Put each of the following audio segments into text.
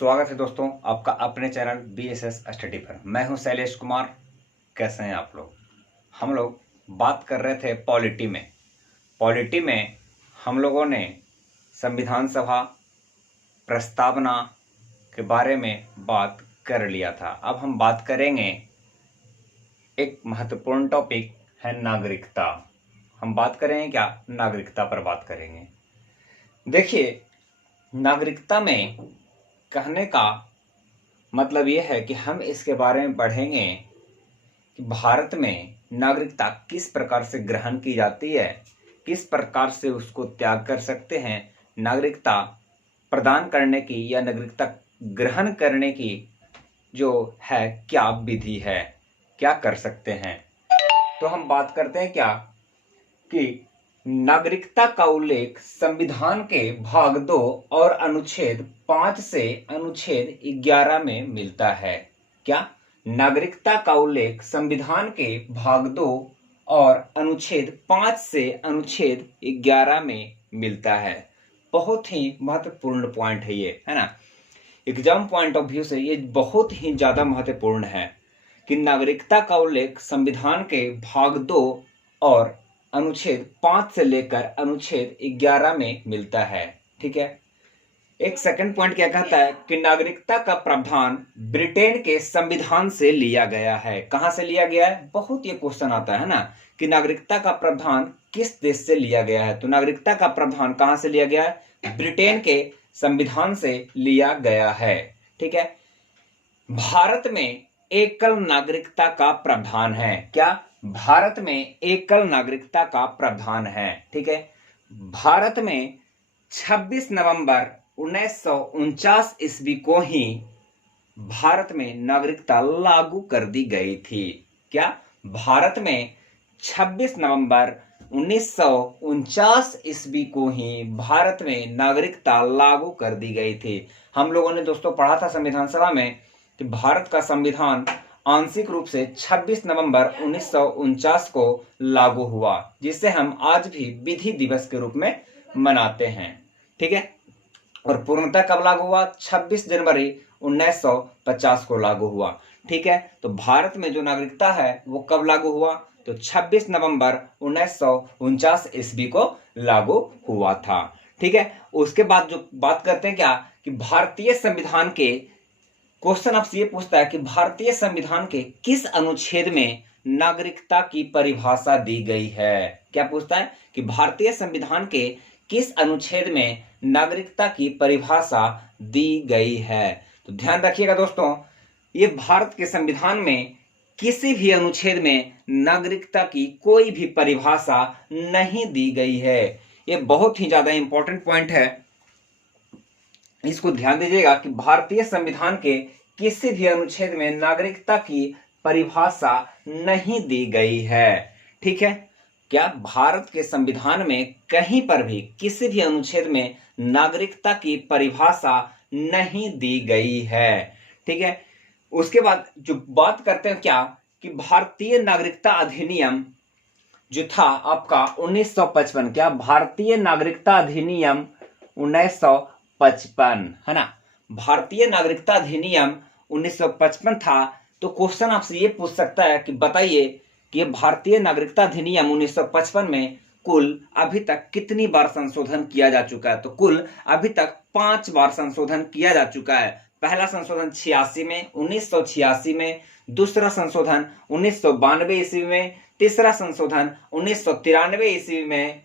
स्वागत है दोस्तों आपका अपने चैनल BSS स्टडी पर। मैं हूं शैलेश कुमार। कैसे हैं आप लोग? हम लोग बात कर रहे थे पॉलिटी में हम लोगों ने संविधान सभा प्रस्तावना के बारे में बात कर लिया था। अब हम बात करेंगे, एक महत्वपूर्ण टॉपिक है नागरिकता। हम बात करेंगे क्या? नागरिकता पर बात करेंगे। देखिए, नागरिकता में कहने का मतलब यह है कि हम इसके बारे में पढ़ेंगे कि भारत में नागरिकता किस प्रकार से ग्रहण की जाती है, किस प्रकार से उसको त्याग कर सकते हैं, नागरिकता प्रदान करने की या नागरिकता ग्रहण करने की जो है क्या विधि है, क्या कर सकते हैं। तो हम बात करते हैं क्या कि नागरिकता का उल्लेख संविधान के भाग 2 और अनुच्छेद 5 से अनुच्छेद 11 में मिलता है। क्या? नागरिकता का उल्लेख संविधान के भाग 2 और अनुच्छेद 5 से अनुच्छेद 11 में मिलता है। बहुत ही महत्वपूर्ण पॉइंट है ये, है ना। एग्जाम पॉइंट ऑफ व्यू से ये बहुत ही ज्यादा महत्वपूर्ण है कि नागरिकता का उल्लेख संविधान के भाग 2 और अनुच्छेद 5 से लेकर अनुच्छेद 11 में मिलता है। ठीक है। एक सेकंड पॉइंट क्या कहता है कि नागरिकता का प्रावधान ब्रिटेन के संविधान से लिया गया है। कहां से लिया गया है? बहुत ये क्वेश्चन आता है ना कि नागरिकता का प्रावधान किस देश से लिया गया है। तो नागरिकता का प्रावधान कहां से लिया गया है? ब्रिटेन के संविधान से लिया गया है। ठीक है। भारत में एकल नागरिकता का प्रावधान है। क्या? भारत में एकल नागरिकता का प्रावधान है। ठीक है। भारत में 26 नवंबर 1949 ईस्वी को ही भारत में नागरिकता लागू कर दी गई थी। क्या? भारत में 26 नवंबर 1949 ईस्वी को ही भारत में नागरिकता लागू कर दी गई थी। हम लोगों ने दोस्तों पढ़ा था संविधान सभा में कि भारत का संविधान आंशिक रूप से 26 नवंबर 1949 को लागू हुआ, जिसे हम आज भी विधि दिवस के रूप में मनाते हैं। ठीक है। और पूर्णतः कब लागू हुआ? 26 जनवरी 1950 को लागू हुआ। ठीक है। तो भारत में जो नागरिकता है वो कब लागू हुआ? तो 26 नवंबर 1949 ईस्वी को लागू हुआ था। ठीक है। उसके बाद जो बात करते हैं क्या कि भारतीय संविधान के क्वेश्चन आपसे ये पूछता है कि भारतीय संविधान के किस अनुच्छेद में नागरिकता की परिभाषा दी गई है। क्या पूछता है कि भारतीय संविधान के किस अनुच्छेद में नागरिकता की परिभाषा दी गई है। तो ध्यान रखिएगा दोस्तों, ये भारत के संविधान में किसी भी अनुच्छेद में नागरिकता की कोई भी परिभाषा नहीं दी गई है। ये बहुत ही ज्यादा इंपॉर्टेंट पॉइंट है, इसको ध्यान दीजिएगा कि भारतीय संविधान के किसी भी अनुच्छेद में नागरिकता की परिभाषा नहीं दी गई है। ठीक है। क्या? भारत के संविधान में कहीं पर भी किसी भी अनुच्छेद में नागरिकता की परिभाषा नहीं दी गई है। ठीक है। उसके बाद जो बात करते हैं क्या कि भारतीय नागरिकता अधिनियम जो था आपका 1955, क्या? भारतीय नागरिकता अधिनियम 1955, है ना। भारतीय नागरिकता अधिनियम 1955 था। तो क्वेश्चन आपसे ये पूछ सकता है कि बताइए कि भारतीय नागरिकता अधिनियम 1955 में कुल अभी तक कितनी बार संशोधन किया जा चुका है। तो कुल अभी तक 5 बार संशोधन किया जा चुका है। पहला संशोधन 86 में, 1986 में, दूसरा संशोधन 1992 ईस्वी में, तीसरा संशोधन 1993 ईस्वी में,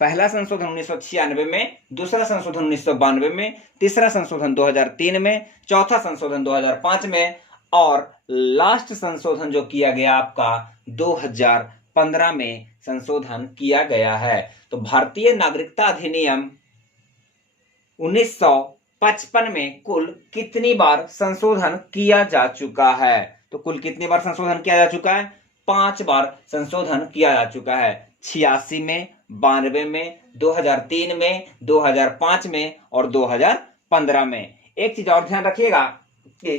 पहला संशोधन 1996 में, दूसरा संशोधन 1992 में, तीसरा संशोधन 2003 में, चौथा संशोधन 2005 में और लास्ट संशोधन जो किया गया आपका 2015 में संशोधन किया गया है। तो भारतीय नागरिकता अधिनियम 1955 में कुल कितनी बार संशोधन किया जा चुका है? तो कुल कितनी बार संशोधन किया जा चुका है? 5 बार संशोधन किया जा चुका है। 86 में, 92 में, 2003 में, 2005 में और 2015 में। एक चीज और ध्यान रखिएगा कि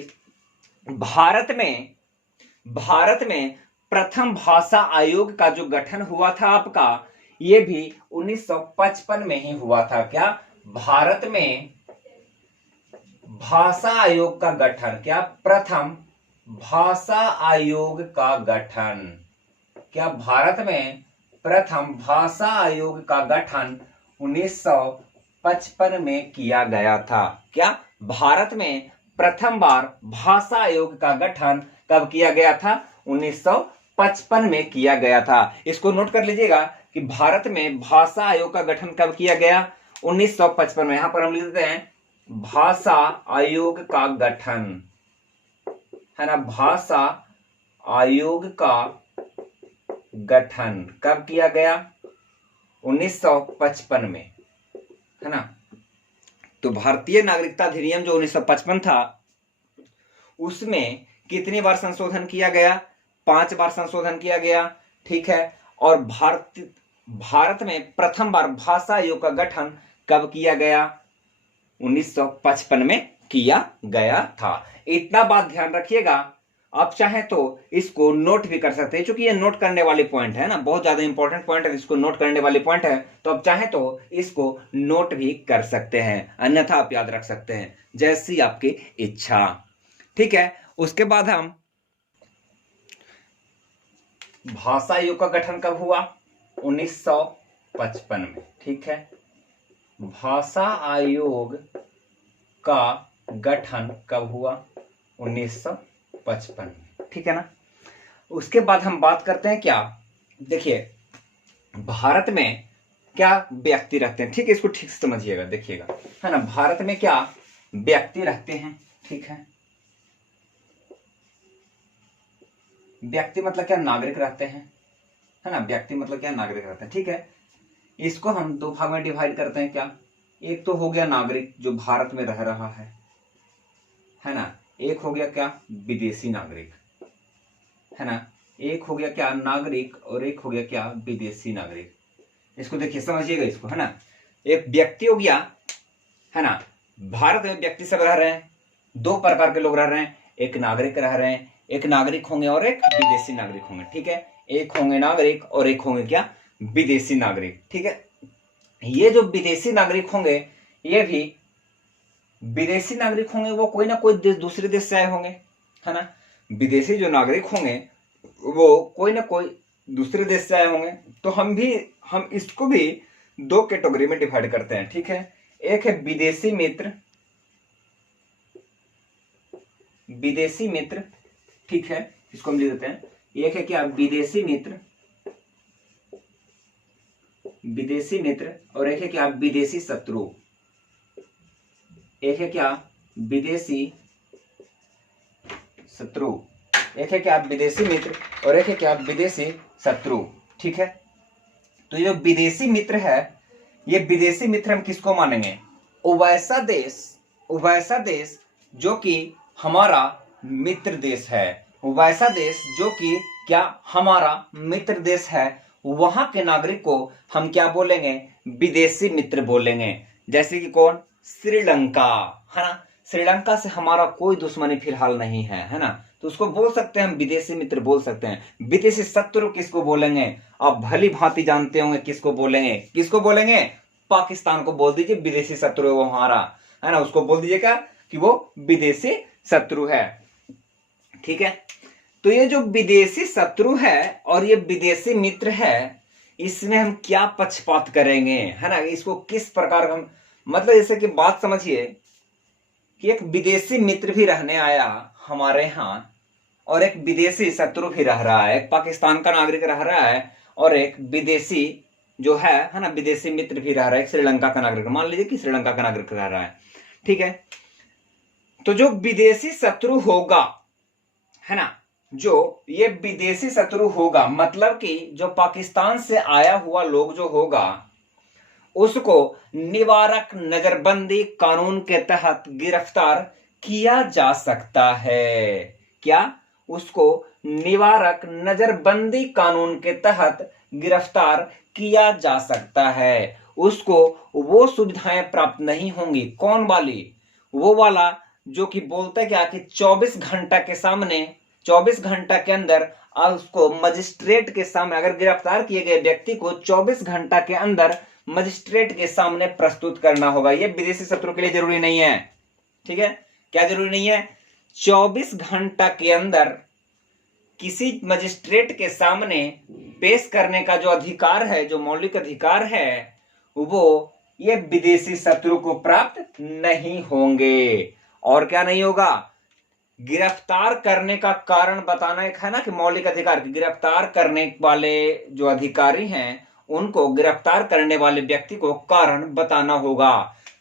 भारत में प्रथम भाषा आयोग का जो गठन हुआ था आपका, ये भी 1955 में ही हुआ था। क्या? भारत में भाषा आयोग का गठन, क्या प्रथम भाषा आयोग का गठन, क्या भारत में प्रथम भाषा आयोग का गठन 1955 में किया गया था? क्या भारत में प्रथम बार भाषा आयोग का गठन कब किया गया था? 1955 में किया गया था। इसको नोट कर लीजिएगा कि भारत में भाषा आयोग का गठन कब किया गया? 1955 में। यहां पर हम लिख देते हैं भाषा आयोग का गठन, है ना, भाषा आयोग का गठन कब किया गया? 1955 में, है ना। तो भारतीय नागरिकता अधिनियम जो 1955 था उसमें कितनी बार संशोधन किया गया? 5 बार संशोधन किया गया, ठीक है। और भारत में प्रथम बार भाषा आयोग का गठन कब किया गया? 1955 में किया गया था। इतना बात ध्यान रखिएगा। आप चाहे तो इसको नोट भी कर सकते हैं, क्योंकि ये नोट करने वाली पॉइंट है ना, बहुत ज्यादा इंपॉर्टेंट पॉइंट है, इसको नोट करने वाली पॉइंट है। तो आप चाहे तो इसको नोट भी कर सकते हैं, अन्यथा आप याद रख सकते हैं, जैसी आपकी इच्छा, ठीक है। उसके बाद हम भाषा आयोग का गठन कब हुआ? 1955 में, ठीक है। भाषा आयोग का गठन कब हुआ? 1955 में, ठीक है ना। उसके बाद हम बात करते हैं क्या, देखिए भारत में क्या व्यक्ति रहते हैं, ठीक है, इसको ठीक से समझिएगा, देखिएगा, है ना। भारत में क्या व्यक्ति रहते हैं, ठीक है। व्यक्ति मतलब क्या? नागरिक रहते हैं, है ना। व्यक्ति मतलब क्या? नागरिक रहते हैं, ठीक है। इसको हम दो भाग में डिवाइड करते हैं, क्या? एक तो हो गया नागरिक जो भारत में रह रहा है ना। एक हो गया क्या? विदेशी नागरिक, है ना। एक हो गया क्या? नागरिक, और एक हो गया क्या? विदेशी नागरिक। इसको देखिए, समझिएगा इसको, है ना। एक व्यक्ति हो गया, है ना, भारत में व्यक्ति सब रह रहे हैं, दो प्रकार के लोग रह रहे हैं, एक नागरिक रह रहे हैं, एक नागरिक होंगे और एक विदेशी नागरिक होंगे, ठीक है। एक होंगे नागरिक और एक होंगे क्या? विदेशी नागरिक, ठीक है। ये जो विदेशी नागरिक होंगे, ये भी विदेशी नागरिक होंगे, वो कोई ना कोई दूसरे देश से आए होंगे, है ना। विदेशी जो नागरिक होंगे वो कोई ना कोई दूसरे देश से आए होंगे। तो हम इसको भी दो कैटेगरी में डिवाइड करते हैं, ठीक है। एक है विदेशी मित्र, विदेशी मित्र, ठीक है, इसको हम लिख देते हैं। एक है क्या? विदेशी मित्र, विदेशी मित्र, और एक है क्या? विदेशी शत्रु। एक है क्या? विदेशी शत्रु। एक है क्या? विदेशी मित्र, और एक है क्या? विदेशी शत्रु, ठीक है। तो ये जो विदेशी मित्र है, ये विदेशी मित्र हम किसको मानेंगे? वैसा देश जो कि हमारा मित्र देश है, वैसा देश जो कि क्या? हमारा मित्र देश है, वहां के नागरिक को हम क्या बोलेंगे? विदेशी मित्र बोलेंगे। जैसे कि कौन? श्रीलंका, है ना। श्रीलंका से हमारा कोई दुश्मनी फिलहाल नहीं है ना, तो उसको बोल सकते हैं हम विदेशी मित्र बोल सकते हैं। विदेशी शत्रु किसको बोलेंगे? आप भली भांति जानते होंगे किसको बोलेंगे। किसको बोलेंगे? पाकिस्तान को बोल दीजिए विदेशी शत्रु है वो हमारा, है ना, उसको बोल दीजिएगा कि वो विदेशी शत्रु है, ठीक है। तो ये जो विदेशी शत्रु है और ये विदेशी मित्र है, इसमें हम क्या पक्षपात करेंगे, है ना। इसको किस प्रकार हम, मतलब जैसे कि बात समझिए कि एक विदेशी मित्र भी रहने आया हमारे यहाँ और एक विदेशी शत्रु भी रह रहा है, एक पाकिस्तान का नागरिक रह रहा है और एक विदेशी जो है ना, विदेशी मित्र भी रह रहा है, एक श्रीलंका का नागरिक, मान लीजिए कि श्रीलंका का नागरिक रह रहा है, ठीक है। तो जो विदेशी शत्रु होगा, है ना, जो ये विदेशी शत्रु होगा, मतलब कि जो पाकिस्तान से आया हुआ लोग जो होगा, उसको निवारक नजरबंदी कानून के तहत गिरफ्तार किया जा सकता है। क्या? उसको निवारक नजरबंदी कानून के तहत गिरफ्तार किया जा सकता है। उसको वो सुविधाएं प्राप्त नहीं होंगी। कौन वाली? वो वाला जो कि बोलते क्या कि 24 घंटा के सामने, 24 घंटा के अंदर उसको मजिस्ट्रेट के सामने, अगर गिरफ्तार किए गए व्यक्ति को 24 घंटा के अंदर मजिस्ट्रेट के सामने प्रस्तुत करना होगा। ये विदेशी शत्रु के लिए जरूरी नहीं है, ठीक है। क्या जरूरी नहीं है? 24 घंटा के अंदर किसी मजिस्ट्रेट के सामने पेश करने का जो अधिकार है, जो मौलिक अधिकार है, वो ये विदेशी शत्रु को प्राप्त नहीं होंगे। और क्या नहीं होगा? गिरफ्तार करने का कारण बताना एक है ना कि मौलिक अधिकार, गिरफ्तार करने वाले जो अधिकारी हैं उनको, गिरफ्तार करने वाले व्यक्ति को कारण बताना होगा।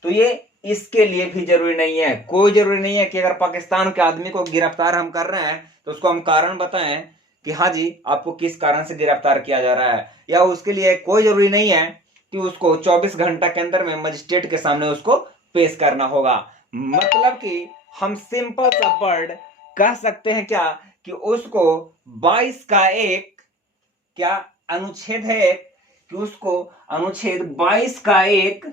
तो ये इसके लिए भी जरूरी नहीं है, कोई जरूरी नहीं है कि अगर पाकिस्तान के आदमी को गिरफ्तार हम कर रहे हैं तो उसको हम कारण बताएं कि हाँ जी आपको किस कारण से गिरफ्तार किया जा रहा है, या उसके लिए कोई जरूरी नहीं है कि उसको 24 घंटा के अंदर में मजिस्ट्रेट के सामने उसको पेश करना होगा। मतलब कि हम सिंपल सा वर्ड कह सकते हैं क्या कि उसको 22 का एक क्या अनुच्छेद है कि उसको अनुच्छेद 22 का 1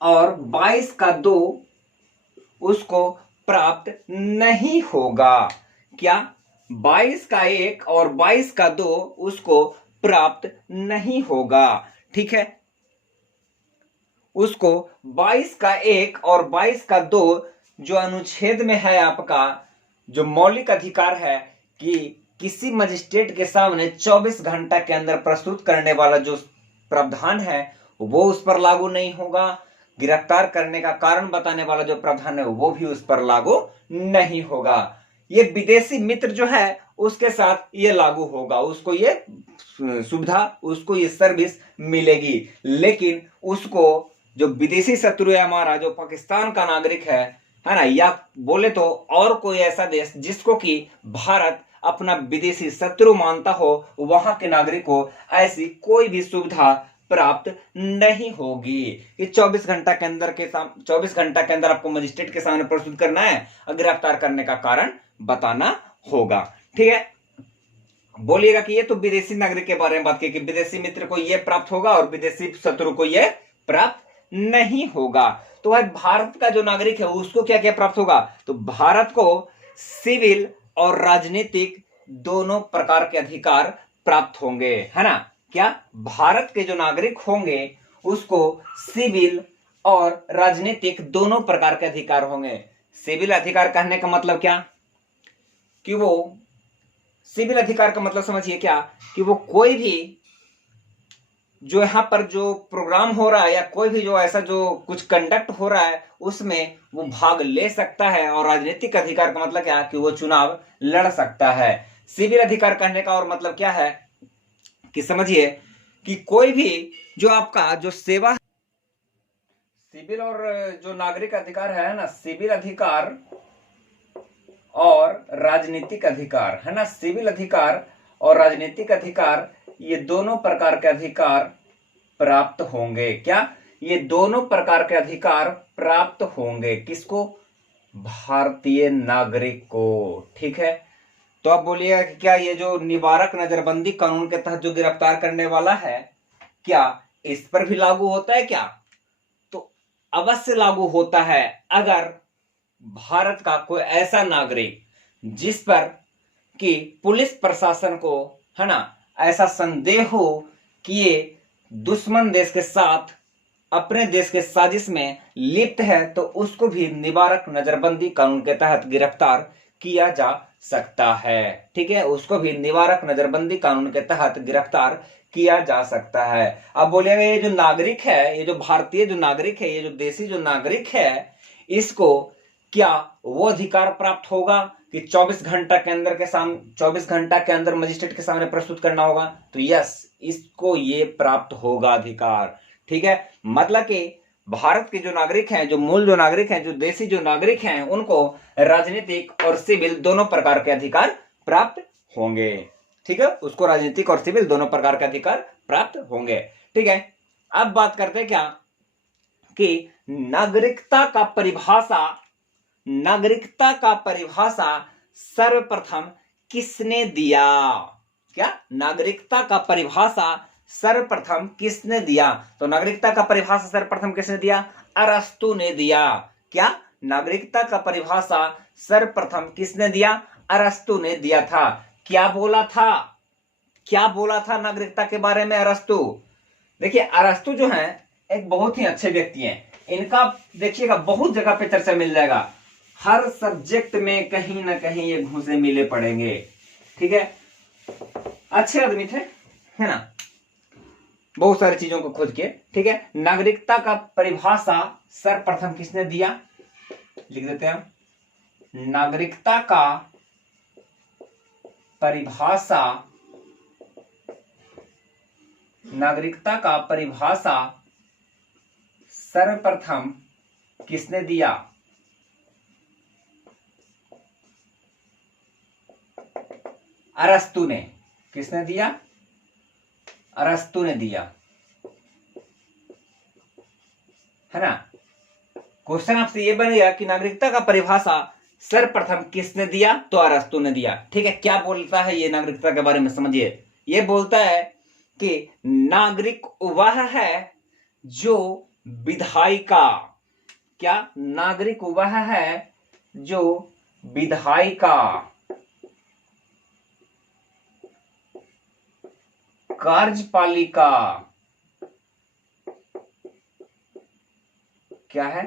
और 22 का 2 उसको प्राप्त नहीं होगा। क्या? 22 का 1 और 22 का 2 उसको प्राप्त नहीं होगा। ठीक है, उसको 22 का 1 और 22 का 2 जो अनुच्छेद में है आपका, जो मौलिक अधिकार है कि किसी मजिस्ट्रेट के सामने 24 घंटा के अंदर प्रस्तुत करने वाला जो प्रावधान है वो उस पर लागू नहीं होगा। गिरफ्तार करने का कारण बताने वाला जो प्रावधान है वो भी उस पर लागू नहीं होगा। ये विदेशी मित्र जो है उसके साथ ये लागू होगा, उसको ये सुविधा, उसको ये सर्विस मिलेगी। लेकिन उसको जो विदेशी शत्रु है हमारा, जो पाकिस्तान का नागरिक है ना, या बोले तो और कोई ऐसा देश जिसको कि भारत अपना विदेशी शत्रु मानता हो, वहां के नागरिक को ऐसी कोई भी सुविधा प्राप्त नहीं होगी कि 24 घंटा के अंदर 24 घंटा के अंदर आपको मजिस्ट्रेट के सामने प्रस्तुत करना है और गिरफ्तार करने का कारण बताना होगा। ठीक है, बोलिएगा कि ये तो विदेशी नागरिक के बारे में बात की कि विदेशी मित्र को यह प्राप्त होगा और विदेशी शत्रु को यह प्राप्त नहीं होगा। तो भाई भारत का जो नागरिक है उसको क्या क्या प्राप्त होगा? तो भारत को सिविल और राजनीतिक दोनों प्रकार के अधिकार प्राप्त होंगे, है ना। क्या? भारत के जो नागरिक होंगे उसको सिविल और राजनीतिक दोनों प्रकार के अधिकार होंगे। सिविल अधिकार कहने का मतलब क्या कि वो, सिविल अधिकार का मतलब समझिए क्या कि वो कोई भी जो यहाँ पर जो प्रोग्राम हो रहा है या कोई भी जो ऐसा जो कुछ कंडक्ट हो रहा है उसमें वो भाग ले सकता है। और राजनीतिक अधिकार का मतलब क्या कि वो चुनाव लड़ सकता है। सिविल अधिकार कहने का और मतलब क्या है कि समझिए कि कोई भी जो आपका जो सेवा, सिविल और जो नागरिक अधिकार है ना, सिविल अधिकार और राजनीतिक अधिकार है ना, सिविल अधिकार और राजनीतिक अधिकार ये दोनों प्रकार के अधिकार प्राप्त होंगे। क्या? ये दोनों प्रकार के अधिकार प्राप्त होंगे किसको? भारतीय नागरिक को। ठीक है, तो आप बोलिएगा कि क्या ये जो निवारक नजरबंदी कानून के तहत जो गिरफ्तार करने वाला है क्या इस पर भी लागू होता है क्या? तो अवश्य लागू होता है। अगर भारत का कोई ऐसा नागरिक जिस पर कि पुलिस प्रशासन को, है ना, ऐसा संदेह हो कि ये दुश्मन देश के साथ अपने देश के साजिश में लिप्त है तो उसको भी निवारक नजरबंदी कानून के तहत गिरफ्तार किया जा सकता है। ठीक है, उसको भी निवारक नजरबंदी कानून के तहत गिरफ्तार किया जा सकता है। अब बोलिएगा ये जो नागरिक है, ये जो भारतीय जो नागरिक है, ये जो देशी जो नागरिक है, इसको क्या वो अधिकार प्राप्त होगा कि 24 घंटा के अंदर 24 घंटा के अंदर मजिस्ट्रेट के सामने प्रस्तुत करना होगा? तो यस, इसको ये प्राप्त होगा अधिकार। ठीक है, मतलब कि भारत के जो नागरिक हैं, जो मूल जो नागरिक हैं, जो देशी जो नागरिक हैं, उनको राजनीतिक और सिविल दोनों प्रकार के अधिकार प्राप्त होंगे। ठीक है, उसको राजनीतिक और सिविल दोनों प्रकार के अधिकार प्राप्त होंगे। ठीक है, अब बात करते हैं क्या कि नागरिकता का परिभाषा सर्वप्रथम किसने दिया? क्या? नागरिकता का परिभाषा सर्वप्रथम किसने दिया? तो नागरिकता का परिभाषा सर्वप्रथम किसने दिया? अरस्तु ने दिया। क्या? नागरिकता का परिभाषा सर्वप्रथम किसने दिया? अरस्तु ने दिया था। क्या बोला था नागरिकता के बारे में अरस्तु? देखिए, अरस्तु जो है एक बहुत ही अच्छे व्यक्ति हैं। इनका देखिएगा बहुत जगह पे चर्चा मिल जाएगा, हर सब्जेक्ट में कहीं ना कहीं ये घुसे मिले पड़ेंगे। ठीक है, अच्छे आदमी थे, है ना, बहुत सारी चीजों को खोज के। ठीक है, नागरिकता का परिभाषा सर्वप्रथम किसने दिया, लिख देते हैं हम। नागरिकता का परिभाषा, नागरिकता का परिभाषा सर्वप्रथम किसने दिया, अरस्तु ने। किसने दिया, अरस्तु ने दिया, है ना। क्वेश्चन आपसे ये बनेगा कि नागरिकता का परिभाषा सर्वप्रथम किसने दिया, तो अरस्तु ने दिया। ठीक है, क्या बोलता है ये नागरिकता के बारे में समझिए। ये बोलता है कि नागरिक वह है जो विधायिका, क्या, नागरिक वह है जो विधायिका, कार्यपालिका, क्या है,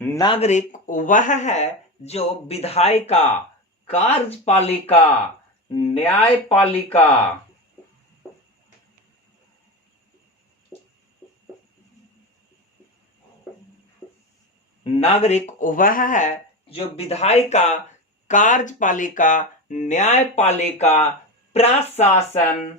नागरिक वह है जो विधायिका, कार्यपालिका, न्यायपालिका, नागरिक वह है जो विधायिका, कार्यपालिका, न्यायपालिका, प्रशासन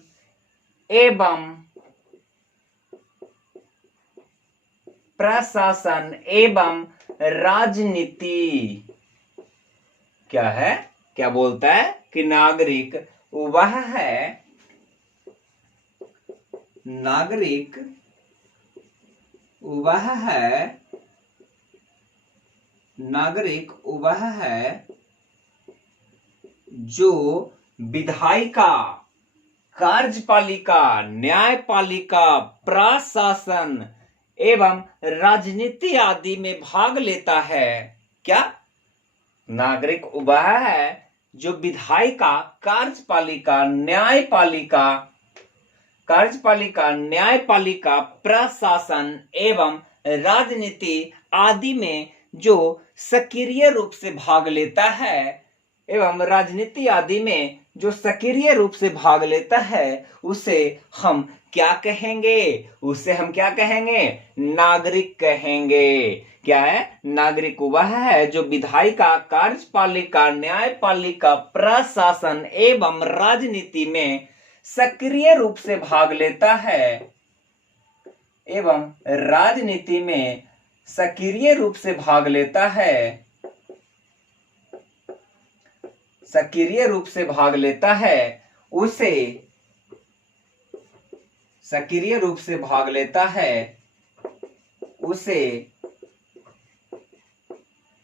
एवं राजनीति, क्या है, क्या बोलता है कि नागरिक वह है, नागरिक वह है, नागरिक वह है जो विधायिका, कार्यपालिका, न्यायपालिका, प्रशासन एवं राजनीति आदि में भाग लेता है। क्या, नागरिक वह है जो विधायिका, कार्यपालिका, न्यायपालिका, प्रशासन एवं राजनीति आदि में जो सक्रिय रूप से भाग लेता है, एवं राजनीति आदि में जो सक्रिय रूप से भाग लेता है, उसे हम क्या कहेंगे, उसे हम क्या कहेंगे, नागरिक कहेंगे। क्या है, नागरिक वह है जो विधायिका, कार्यपालिका, न्यायपालिका, प्रशासन एवं राजनीति में सक्रिय रूप से भाग लेता है, एवं राजनीति में सक्रिय रूप से भाग लेता है, सक्रिय रूप से भाग लेता है, उसे सक्रिय रूप से भाग लेता है, उसे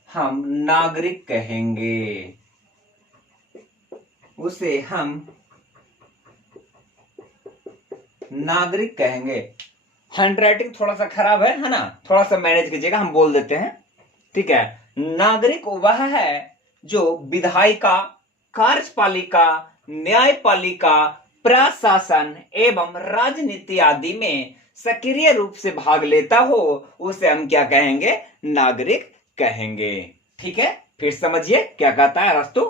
हम नागरिक कहेंगे, उसे हम नागरिक कहेंगे। हैंडराइटिंग थोड़ा सा खराब है ना, थोड़ा सा मैनेज कीजिएगा, हम बोल देते हैं। ठीक है, नागरिक वह है जो विधायिका, कार्यपालिका, न्यायपालिका, प्रशासन एवं राजनीति आदि में सक्रिय रूप से भाग लेता हो, उसे हम क्या कहेंगे, नागरिक कहेंगे। ठीक है, फिर समझिए क्या कहता है अरस्तु।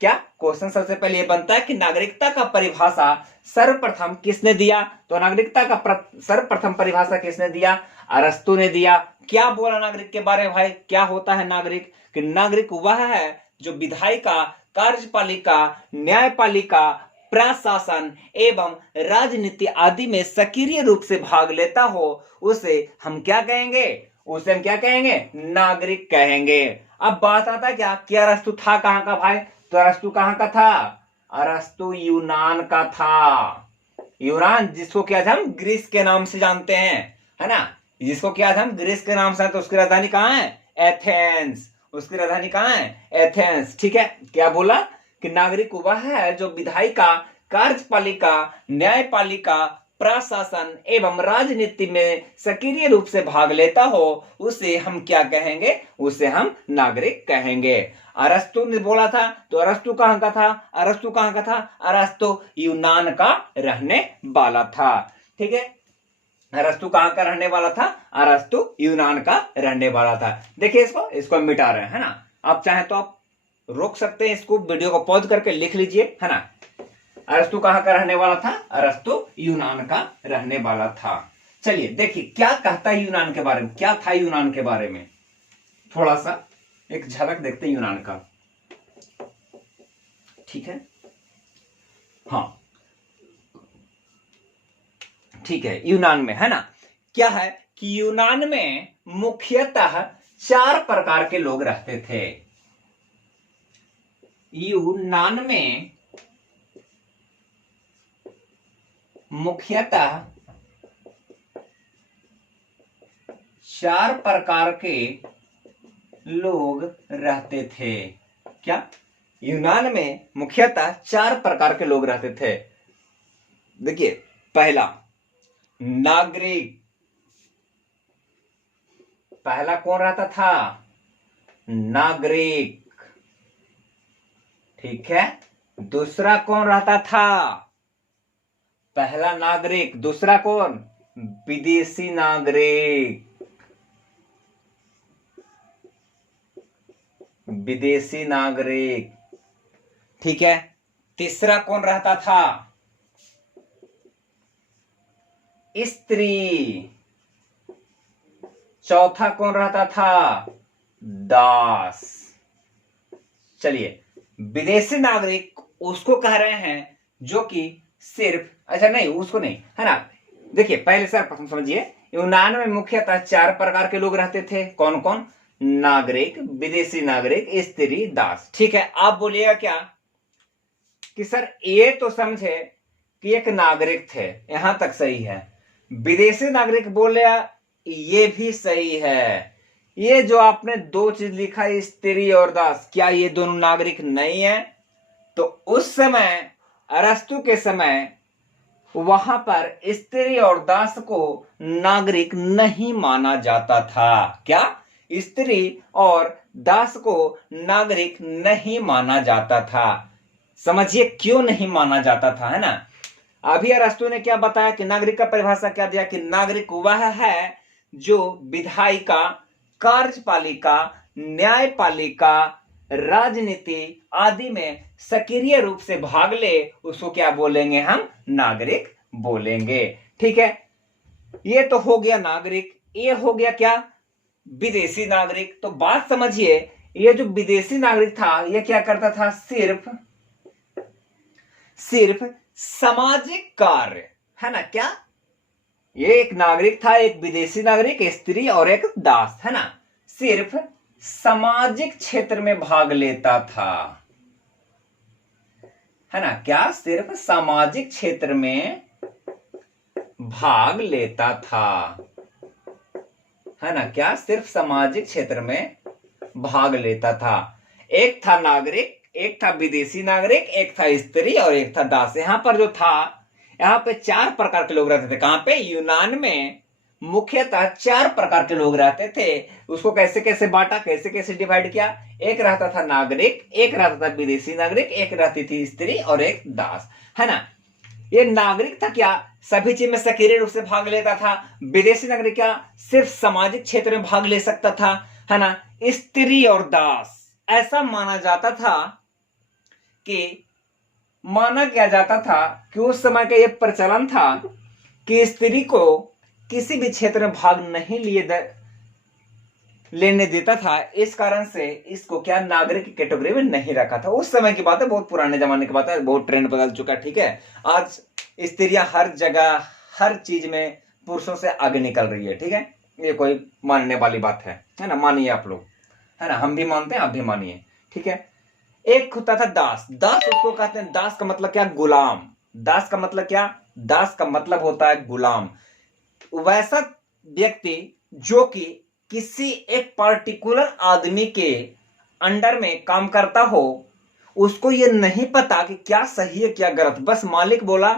क्या क्वेश्चन सबसे पहले ये बनता है कि नागरिकता का परिभाषा सर्वप्रथम किसने दिया, तो नागरिकता का सर्वप्रथम परिभाषा किसने दिया, अरस्तु ने दिया। क्या बोला नागरिक के बारे में भाई, क्या होता है नागरिक, कि नागरिक वह है जो विधायिका, कार्यपालिका, न्यायपालिका, प्रशासन एवं राजनीति आदि में सक्रिय रूप से भाग लेता हो, उसे हम क्या कहेंगे, उसे हम क्या कहेंगे, नागरिक कहेंगे। अब बात आता है क्या कि अरस्तु था कहां का भाई, तो अरस्तु कहां का था, अरस्तु यूनान का था। यूनान जिसको क्या था हम ग्रीस के नाम से जानते हैं, है ना, जिसको क्या था हम ग्रीस के नाम से, तो उसकी राजधानी कहां है, एथेंस, उसकी राजधानी कहां है, एथेंस। ठीक है, क्या बोला कि नागरिक वह है जो विधायिका, कार्यपालिका, न्यायपालिका, प्रशासन एवं राजनीति में सक्रिय रूप से भाग लेता हो, उसे हम क्या कहेंगे, उसे हम नागरिक कहेंगे। अरस्तु ने बोला था, तो अरस्तु कहां का था, अरस्तु कहां का था, अरस्तु यूनान का रहने वाला था। ठीक है, अरस्तु कहाँ का रहने वाला था? अरस्तु यूनान का रहने वाला था। देखिए इसको मिटा रहे हैं, है ना। आप चाहे तो आप रोक सकते हैं, इसको वीडियो को पॉज करके लिख लीजिए, है ना। अरस्तु कहाँ का रहने वाला था? अरस्तु यूनान का रहने वाला था। चलिए देखिए क्या कहता है यूनान के बारे में, क्या था यूनान के बारे में, थोड़ा सा एक झलक देखते हैं यूनान का। ठीक है, हाँ ठीक है। यूनान में, है ना, क्या है कि यूनान में मुख्यतः 4 प्रकार के लोग रहते थे। यूनान में मुख्यतः 4 प्रकार के लोग रहते थे। क्या? यूनान में मुख्यतः 4 प्रकार के लोग रहते थे। देखिए, पहला नागरिक। पहला कौन रहता था? नागरिक। ठीक है। दूसरा कौन रहता था? पहला नागरिक। दूसरा कौन? विदेशी नागरिक। विदेशी नागरिक। ठीक है। तीसरा कौन रहता था? स्त्री। चौथा कौन रहता था? दास। चलिए, विदेशी नागरिक उसको कह रहे हैं जो कि सिर्फ, अच्छा नहीं उसको नहीं, है ना। देखिए पहले सर प्रथम समझिए, यूनान में मुख्यतः 4 प्रकार के लोग रहते थे। कौन कौन? नागरिक, विदेशी नागरिक, स्त्री, दास। ठीक है। आप बोलिएगा क्या कि सर ये तो समझे कि एक नागरिक थे, यहां तक सही है। विदेशी नागरिक बोले, ये भी सही है। ये जो आपने 2 चीज लिखा है, स्त्री और दास, क्या ये दोनों नागरिक नहीं है? तो उस समय, अरस्तु के समय, वहां पर स्त्री और दास को नागरिक नहीं माना जाता था। क्या? स्त्री और दास को नागरिक नहीं माना जाता था। समझिए क्यों नहीं माना जाता था, है ना। अभी अरस्तु ने क्या बताया कि नागरिक का परिभाषा क्या दिया कि नागरिक वह है जो विधायिका, कार्यपालिका, न्यायपालिका, राजनीति आदि में सक्रिय रूप से भाग ले, उसको क्या बोलेंगे? हम नागरिक बोलेंगे। ठीक है। ये तो हो गया नागरिक। ये हो गया क्या? विदेशी नागरिक। तो बात समझिए, ये जो विदेशी नागरिक था, ये क्या करता था? सिर्फ सामाजिक कार्य, है ना। क्या? ये एक नागरिक था, एक विदेशी नागरिक, स्त्री और एक दास, है ना। सिर्फ सामाजिक क्षेत्र में भाग लेता था, है ना। क्या? सिर्फ सामाजिक क्षेत्र में भाग लेता था, है ना। क्या? सिर्फ सामाजिक क्षेत्र में भाग लेता था। एक था नागरिक, एक था विदेशी नागरिक, एक था स्त्री और एक था दास। यहां पर जो था, यहां पे 4 प्रकार के लोग रहते थे। कहां पे? यूनान में मुख्यतः 4 प्रकार के लोग रहते थे। उसको कैसे कैसे बांटा, कैसे कैसे डिवाइड किया? एक रहता था नागरिक, एक रहता था विदेशी नागरिक, एक रहती थी स्त्री और एक दास, है ना। ये नागरिक था क्या? सभी चीज में सक्रिय रूप से भाग लेता था। विदेशी नागरिक क्या? सिर्फ सामाजिक क्षेत्र में भाग ले सकता था, है ना। स्त्री और दास, ऐसा माना जाता था कि, माना क्या जाता था कि उस समय का यह प्रचलन था कि स्त्री को किसी भी क्षेत्र में भाग नहीं लेने देता था। इस कारण से इसको क्या, नागरिक की कैटेगरी में नहीं रखा था। उस समय की बात है, बहुत पुराने जमाने की बात है, बहुत ट्रेंड बदल चुका। ठीक है। आज स्त्रियां हर जगह, हर चीज में पुरुषों से आगे निकल रही है। ठीक है। ये कोई मानने वाली बात है ना। मानिए आप लोग, है ना। हम भी मानते हैं, आप भी मानिए। ठीक है। एक होता था दास। दास उसको कहते हैं, दास का मतलब क्या? गुलाम। दास का मतलब क्या? दास का मतलब होता है गुलाम। वैसा व्यक्ति जो कि किसी एक पार्टिकुलर आदमी के अंडर में काम करता हो, उसको ये नहीं पता कि क्या सही है क्या गलत, बस मालिक बोला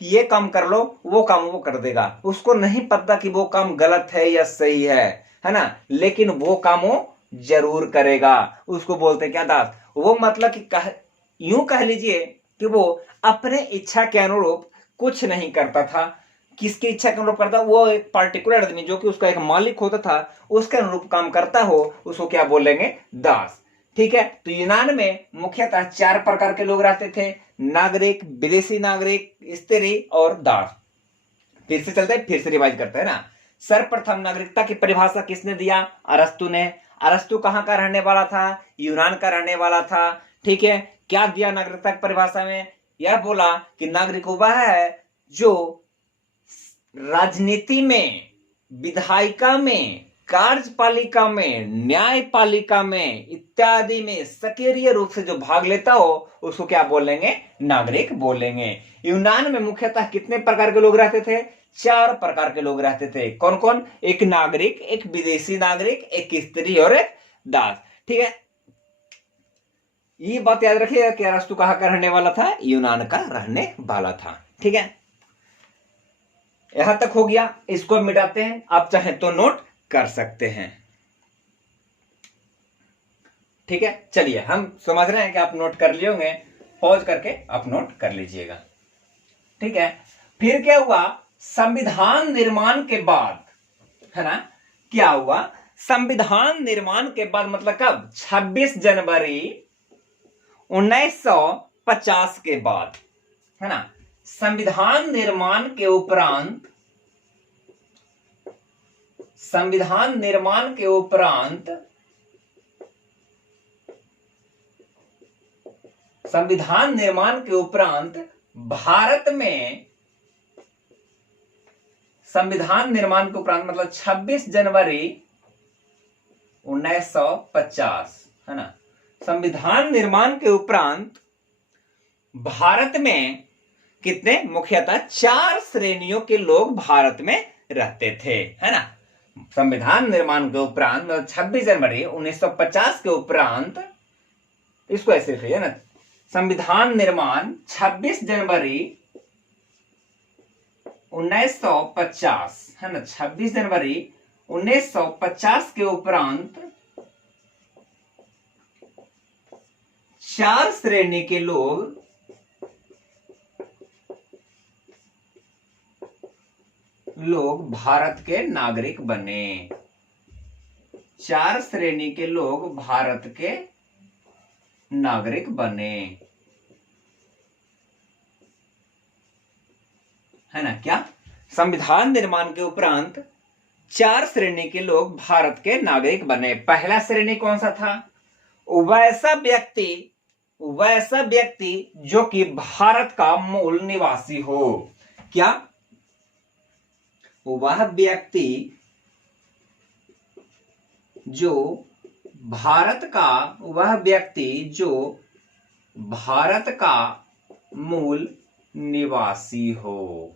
कि ये काम कर लो, वो काम वो कर देगा। उसको नहीं पता कि वो काम गलत है या सही है ना। लेकिन वो काम वो जरूर करेगा। उसको बोलते हैं क्या? दास। वो मतलब कि यूं कह लीजिए कि वो अपने इच्छा के अनुरूप कुछ नहीं करता था, किसकी इच्छा के अनुरूप करता है, वो एक पार्टिकुलर आदमी जो कि उसका एक मालिक होता था उसके अनुरूप काम करता हो उसको क्या बोलेंगे, दास। ठीक है, तो यूनान में मुख्यतः 4 प्रकार के लोग रहते थे, नागरिक, विदेशी नागरिक, स्त्री और दास। फिर से चलते हैं, फिर से रिवाइज करते हैं ना। सर्वप्रथम नागरिकता की परिभाषा किसने दिया, अरस्तु ने। अरस्तु कहां का रहने वाला था, यूनान का रहने वाला था। ठीक है, क्या दिया नागरिकता की परिभाषा में, यह बोला कि नागरिक वह है जो राजनीति में, विधायिका में, कार्यपालिका में, न्यायपालिका में इत्यादि में सक्रिय रूप से जो भाग लेता हो उसको क्या बोलेंगे, नागरिक बोलेंगे। यूनान में मुख्यतः कितने प्रकार के लोग रहते थे, 4 प्रकार के लोग रहते थे। कौन कौन, एक नागरिक, एक विदेशी नागरिक, एक स्त्री और एक दास। ठीक है, ये बात याद रखिएगा कि अरस्तु कहां का रहने वाला था, यूनान का रहने वाला था। ठीक है, यहां तक हो गया, इसको मिटाते हैं, आप चाहे तो नोट कर सकते हैं। ठीक है, चलिए हम समझ रहे हैं कि आप नोट कर लिए होंगे, पॉज करके आप नोट कर लीजिएगा। ठीक है, फिर क्या हुआ, संविधान निर्माण के बाद, है ना, क्या हुआ, संविधान निर्माण के बाद मतलब कब, 26 जनवरी 1950 के बाद, है ना, संविधान निर्माण के उपरांत, संविधान निर्माण के उपरांत, संविधान निर्माण के उपरांत भारत में, संविधान निर्माण के उपरांत मतलब 26 जनवरी 1950, है ना, संविधान निर्माण के उपरांत भारत में कितने, मुख्यतः 4 श्रेणियों के लोग भारत में रहते थे, है ना। संविधान निर्माण के उपरांत 26 जनवरी 1950 के उपरांत, इसको ऐसे लिखिए ना, संविधान निर्माण 26 जनवरी 1950, है ना, 26 जनवरी 1950 के उपरांत 4 श्रेणी के लोग भारत के नागरिक बने। 4 श्रेणी के लोग भारत के नागरिक बने, है ना। क्या, संविधान निर्माण के उपरांत 4 श्रेणी के लोग भारत के नागरिक बने। पहला श्रेणी कौन सा था, वैसा व्यक्ति जो कि भारत का मूल निवासी हो। क्या, वह व्यक्ति जो भारत का मूल निवासी हो,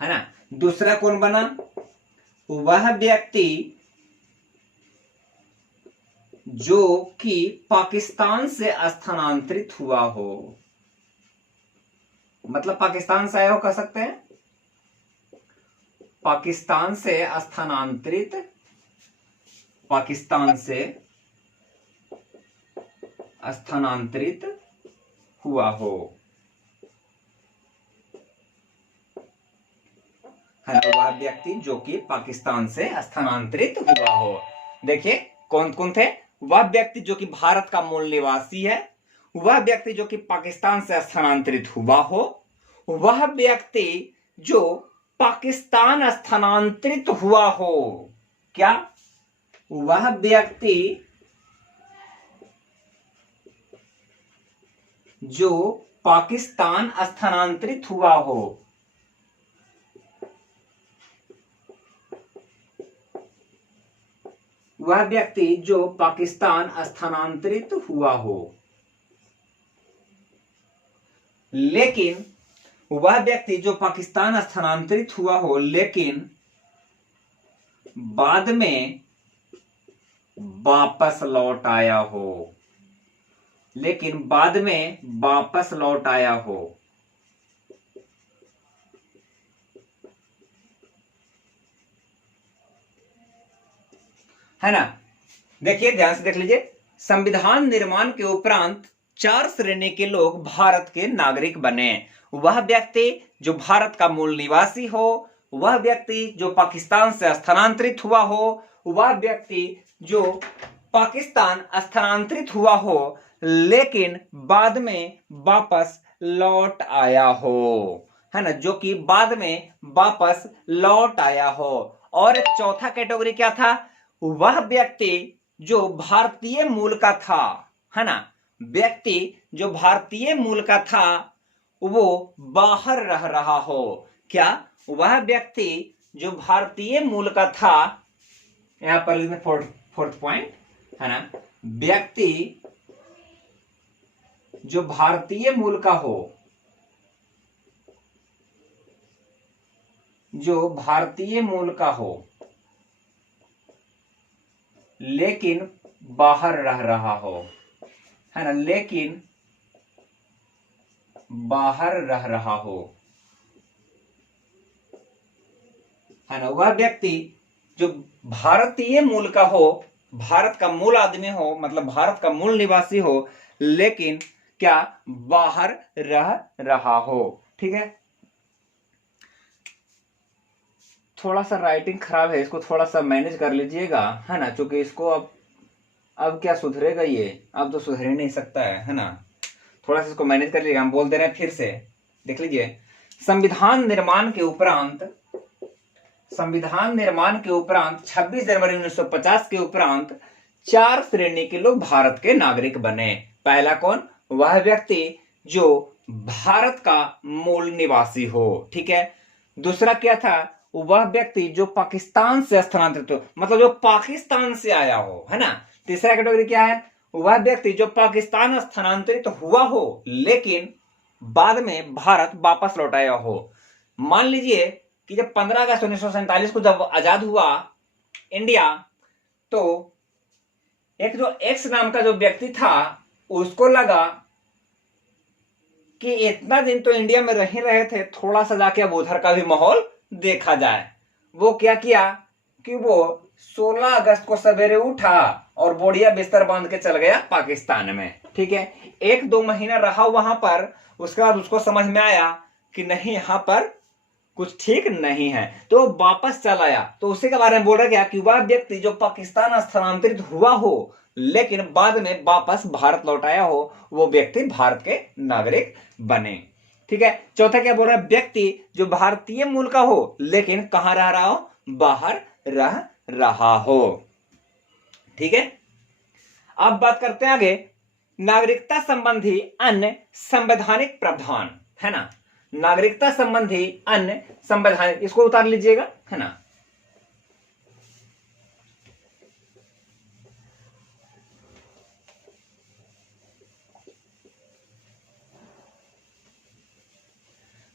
है ना। दूसरा कौन बना, वह व्यक्ति जो कि पाकिस्तान से स्थानांतरित हुआ हो, मतलब पाकिस्तान से आया हो, कह सकते हैं पाकिस्तान से स्थानांतरित हुआ हो, है ना, वह व्यक्ति जो कि पाकिस्तान से स्थानांतरित हुआ हो। देखिए कौन कौन थे, वह व्यक्ति जो कि भारत का मूल निवासी है, वह व्यक्ति जो कि पाकिस्तान से स्थानांतरित हुआ हो, वह व्यक्ति जो पाकिस्तान स्थानांतरित हुआ हो। क्या, वह व्यक्ति जो पाकिस्तान स्थानांतरित हुआ हो, वह व्यक्ति जो पाकिस्तान स्थानांतरित हुआ हो, लेकिन वह व्यक्ति जो पाकिस्तान स्थानांतरित हुआ हो लेकिन बाद में वापस लौट आया हो, है ना। देखिए ध्यान से देख लीजिए, संविधान निर्माण के उपरांत 4 श्रेणी के लोग भारत के नागरिक बने। वह व्यक्ति जो भारत का मूल निवासी हो, वह व्यक्ति जो पाकिस्तान से स्थानांतरित हुआ हो, वह व्यक्ति जो पाकिस्तान स्थानांतरित हुआ हो लेकिन बाद में वापस लौट आया हो, है ना, जो कि बाद में वापस लौट आया हो। और चौथा कैटेगरी क्या था? वह व्यक्ति जो भारतीय मूल का था, है ना, व्यक्ति जो भारतीय मूल का था वो बाहर रह रहा हो। क्या? वह व्यक्ति जो भारतीय मूल का था, यहां पर फोर्थ पॉइंट, है ना, व्यक्ति जो भारतीय मूल का हो, जो भारतीय मूल का हो लेकिन बाहर रह रहा हो, है ना, लेकिन बाहर रह रहा हो, है ना, वह व्यक्ति जो भारतीय मूल का हो, भारत का मूल आदमी हो, मतलब भारत का मूल निवासी हो लेकिन क्या? बाहर रह रहा हो। ठीक है, थोड़ा सा राइटिंग खराब है, इसको थोड़ा सा मैनेज कर लीजिएगा, है ना, क्योंकि इसको अब क्या सुधरेगा ये, अब तो सुधर ही नहीं सकता है ना, थोड़ा सा इसको मैनेज कर लीजिएगा। हम बोल दे रहे हैं फिर से, देख लीजिए। संविधान निर्माण के उपरांत 26 जनवरी 1950 के उपरांत 4 श्रेणी के लोग भारत के नागरिक बने। पहला कौन? वह व्यक्ति जो भारत का मूल निवासी हो। ठीक है, दूसरा क्या था? वह व्यक्ति जो पाकिस्तान से स्थानांतरित हो, मतलब जो पाकिस्तान से आया हो, है ना। तीसरा कैटेगरी क्या है? वह व्यक्ति जो पाकिस्तान स्थानांतरित हुआ हो लेकिन बाद में भारत वापस लौट आया हो। मान लीजिए कि जब 15 अगस्त 1947 को जब आजाद हुआ इंडिया, तो एक जो एक्स नाम का जो व्यक्ति था उसको लगा कि इतना दिन तो इंडिया में रह रहे थे, थोड़ा सा जाके अब उधर का भी माहौल देखा जाए। वो क्या किया कि वो 16 अगस्त को सवेरे उठा और बोढ़िया बिस्तर बांध के चल गया पाकिस्तान में। ठीक है, 1-2 महीना रहा वहां पर, उसके बाद उसको समझ में आया कि नहीं, यहां पर कुछ ठीक नहीं है, तो वापस चल आया। तो उसी के बारे में बोल रहा क्या कि वह व्यक्ति जो पाकिस्तान स्थानांतरित हुआ हो लेकिन बाद में वापस भारत लौट आया हो, वो व्यक्ति भारत के नागरिक बने। ठीक है, चौथा क्या बोल रहा है? व्यक्ति जो भारतीय मूल का हो लेकिन कहां रह रहा हो? बाहर रह रहा हो। ठीक है, अब बात करते हैं आगे नागरिकता संबंधी अन्य संवैधानिक प्रावधान, है ना। नागरिकता संबंधी अन्य संवैधानिक, इसको उतार लीजिएगा, है ना।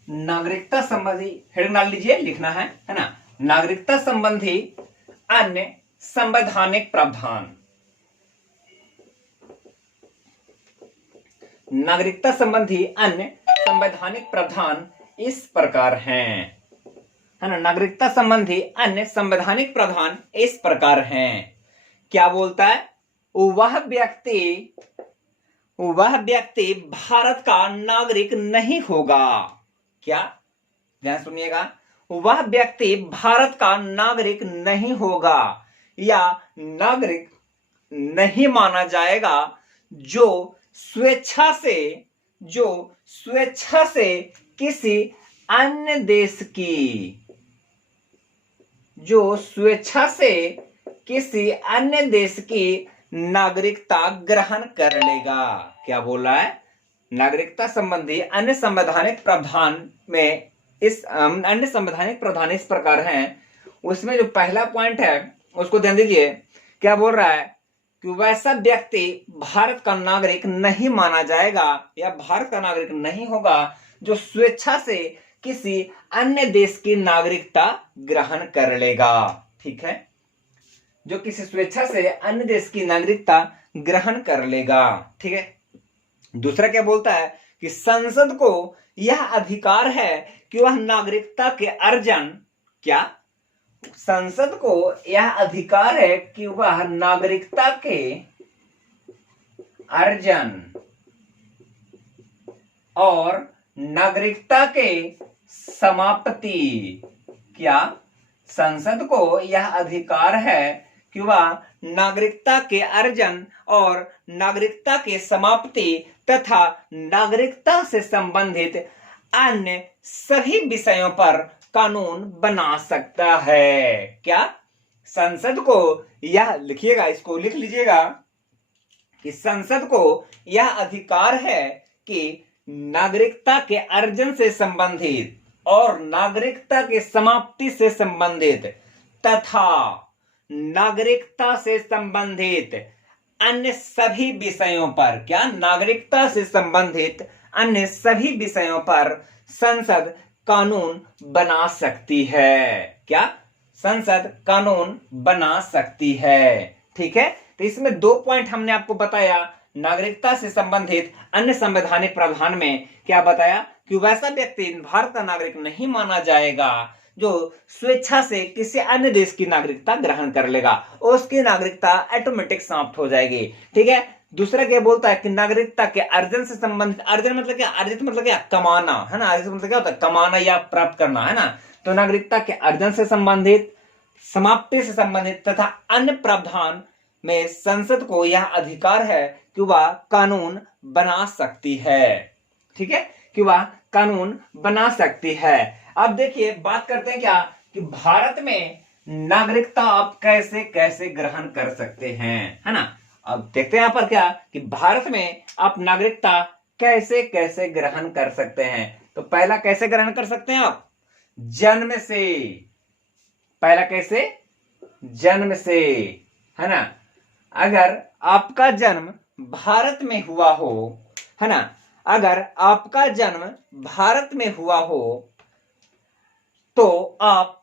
नागरिकता संबंधी हेडिंग डाल लीजिए, लिखना है ना। नागरिकता संबंधी अन्य संवैधानिक प्रावधान। नागरिकता संबंधी अन्य संवैधानिक प्रावधान इस प्रकार हैं, है ना। नागरिकता संबंधी अन्य संवैधानिक प्रावधान इस प्रकार हैं। क्या बोलता है? वह व्यक्ति भारत का नागरिक नहीं होगा। क्या? ध्यान सुनिएगा, वह व्यक्ति भारत का नागरिक नहीं होगा या नागरिक नहीं माना जाएगा जो स्वेच्छा से किसी अन्य देश की नागरिकता ग्रहण कर लेगा। क्या बोल रहा है? नागरिकता संबंधी अन्य संवैधानिक प्रावधान में इस अन्य संवैधानिक प्रावधान इस प्रकार हैं। उसमें जो पहला पॉइंट है उसको ध्यान दीजिए। क्या बोल रहा है कि वैसा व्यक्ति भारत का नागरिक नहीं माना जाएगा या भारत का नागरिक नहीं होगा जो स्वेच्छा से किसी अन्य देश की नागरिकता ग्रहण कर लेगा। ठीक है, जो किसी स्वेच्छा से अन्य देश की नागरिकता ग्रहण कर लेगा। ठीक है, दूसरा क्या बोलता है कि संसद को यह अधिकार है कि वह नागरिकता के अर्जन, क्या? संसद को यह अधिकार है कि वह नागरिकता के अर्जन और नागरिकता के समाप्ति। क्या संसद को यह अधिकार है कि वह नागरिकता के अर्जन और नागरिकता के समाप्ति तथा नागरिकता से संबंधित अन्य सभी विषयों पर कानून बना सकता है। क्या संसद को यह, लिखिएगा, इसको लिख लीजिएगा कि संसद को यह अधिकार है कि नागरिकता के अर्जन से संबंधित और नागरिकता के समाप्ति से संबंधित तथा नागरिकता से संबंधित अन्य सभी विषयों पर, क्या नागरिकता से संबंधित अन्य सभी विषयों पर संसद कानून बना सकती है। क्या संसद कानून बना सकती है। ठीक है, तो इसमें 2 पॉइंट हमने आपको बताया। नागरिकता से संबंधित अन्य संवैधानिक प्रावधान में क्या बताया कि वैसा व्यक्ति भारत का नागरिक नहीं माना जाएगा जो स्वेच्छा से किसी अन्य देश की नागरिकता ग्रहण कर लेगा, उसकी नागरिकता ऑटोमेटिक समाप्त हो जाएगी। ठीक है, दूसरा क्या बोलता है कि नागरिकता के अर्जन से संबंधित, अर्जन मतलब क्या, अर्जित मतलब क्या, कमाना, है ना। अर्जित मतलब क्या होता है, कमाना या प्राप्त करना, है ना। तो नागरिकता के अर्जन से संबंधित, समाप्ति से संबंधित तथा अन्य प्रावधान में संसद को यह अधिकार है कि वह कानून बना सकती है। ठीक है, कि वह कानून बना सकती है। अब देखिए, बात करते हैं क्या कि भारत में नागरिकता आप कैसे कैसे ग्रहण कर सकते हैं, है ना। अब देखते हैं यहां पर क्या कि भारत में आप नागरिकता कैसे कैसे ग्रहण कर सकते हैं। तो पहला कैसे ग्रहण कर सकते हैं आप, जन्म से। पहला कैसे, जन्म से, है ना। अगर आपका जन्म भारत में हुआ हो, है ना, अगर आपका जन्म भारत में हुआ हो तो आप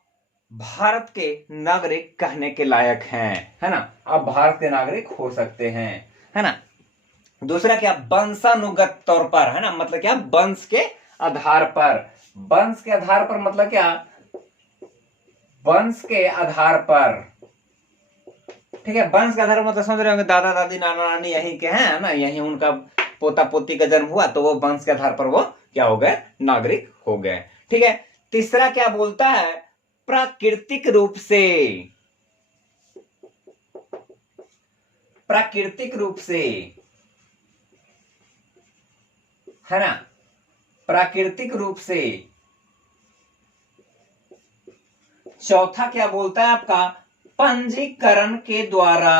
भारत के नागरिक कहने के लायक हैं, है ना। आप भारत के नागरिक हो सकते हैं, है ना। दूसरा क्या, वंशानुगत तौर पर, है ना, मतलब क्या, वंश के आधार पर। वंश के आधार पर मतलब क्या, वंश के आधार पर। ठीक है, वंश के आधार पर मतलब समझ रहे होंगे, दादा दादी नाना नानी यहीं के हैं, ना, यहीं उनका पोता पोती का जन्म हुआ तो वो वंश के आधार पर वो क्या हो गए, नागरिक हो गए। ठीक है, तीसरा क्या बोलता है, प्राकृतिक रूप से। प्राकृतिक रूप से, है ना, प्राकृतिक रूप से। चौथा क्या बोलता है आपका, पंजीकरण के द्वारा।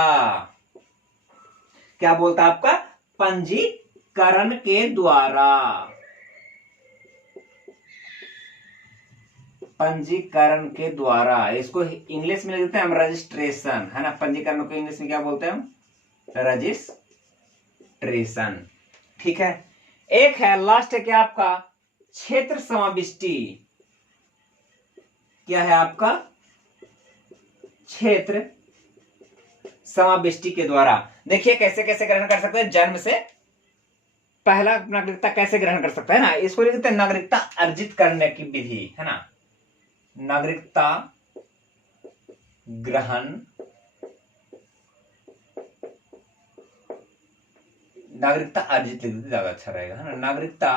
क्या बोलता है आपका, पंजीकरण के द्वारा। पंजीकरण के द्वारा, इसको इंग्लिश में लिखते हैं हम रजिस्ट्रेशन, है ना। पंजीकरण को इंग्लिश में क्या बोलते हैं हम, रजिस्ट्रेशन। ठीक है, एक है लास्ट है क्या आपका, क्षेत्र समाविष्टि। क्या है आपका, क्षेत्र समाविष्टि के द्वारा। देखिए कैसे कैसे ग्रहण कर सकते हैं, जन्म से पहला नागरिकता कैसे ग्रहण कर सकता है ना, इसको लिखते हैं नागरिकता अर्जित करने की विधि, है ना। नागरिकता ग्रहण, नागरिकता अर्जित लिख ज्यादा अच्छा रहेगा, है ना। नागरिकता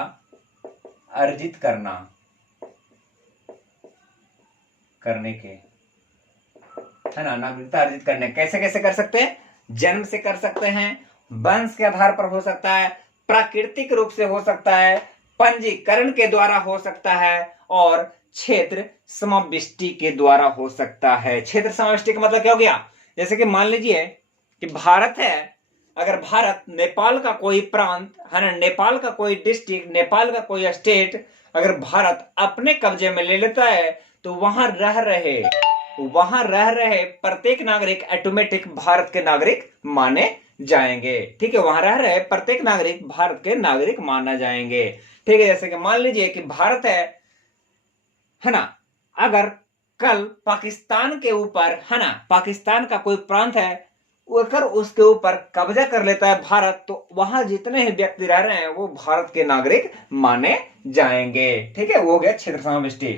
अर्जित करने के, है ना। नागरिकता अर्जित करने कैसे कैसे कर सकते हैं, जन्म से कर सकते हैं, वंश के आधार पर हो सकता है, प्राकृतिक रूप से हो सकता है, पंजीकरण के द्वारा हो सकता है और क्षेत्र समाविष्टि के द्वारा हो सकता है। क्षेत्र समाविष्टि का मतलब क्या हो गया, जैसे कि मान लीजिए कि भारत है, अगर भारत नेपाल का कोई प्रांत, है ना, नेपाल का कोई डिस्ट्रिक्ट, नेपाल का कोई स्टेट अगर भारत अपने कब्जे में ले लेता है तो वहां रह रहे प्रत्येक नागरिक ऑटोमेटिक भारत के नागरिक माने जाएंगे। ठीक है, वहां रह रहे प्रत्येक नागरिक भारत के नागरिक माना जाएंगे। ठीक है, जैसे कि मान लीजिए कि भारत है ना, अगर कल पाकिस्तान के ऊपर, है ना, पाकिस्तान का कोई प्रांत है, अगर उसके ऊपर कब्जा कर लेता है भारत, तो वहां जितने ही व्यक्ति रह रहे हैं वो भारत के नागरिक माने जाएंगे। ठीक है, वो हो गया क्षेत्र समाविष्टि।